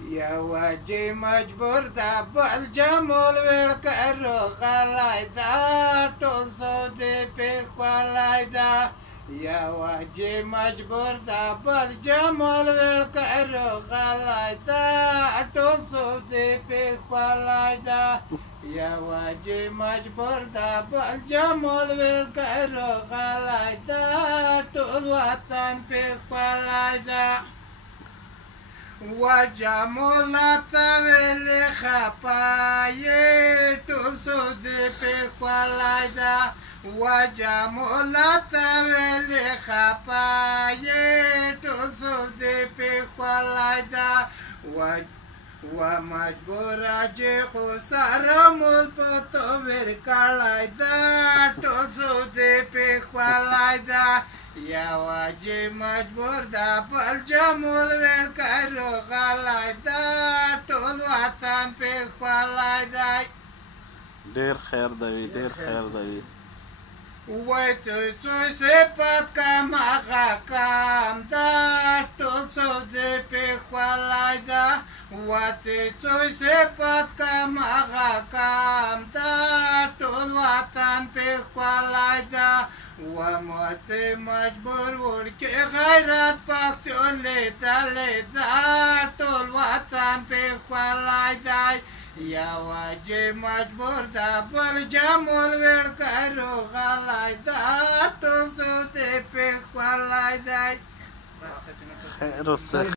یو جی مجبور دا بل جمال ویل کرو غلای دا ټول سودی پیر خولای دا یو جی مجبور دا بل جمال ویل کرو غلای دا ټول سودی پیر خولای دا یو جی مجبور دا بل جمال ویل کرو غلای دا ټول وطن پیر خولای دا و جمالتا ویلی خپایی ټول سودی پی خولای دا و جمالتا ویلی خپایی ټول سودی پی خولای دا و مجبور جی خو سره مول پتو ویر کړای دا ټول سودی پی خولای دا یو جی مجبور دا بل جمال ویل کرو غلای دا ټول وطن پی خولای دا ډیر خیر دی ډیر خیر دی وای څوی څوی صفت کم هغه کم دا ټول سودی پی خولای دا وای څوی صفت کم هغه کم دا ټول وطن پی خولای دا و موڅې مجبور وړکې غیرت پښتو لیدلې دا ټول وطن پی خولای دی یو جی مجبور دا بل جمال ویل کرو غلای دا ټول سودی پی خولای دی خیر اوسه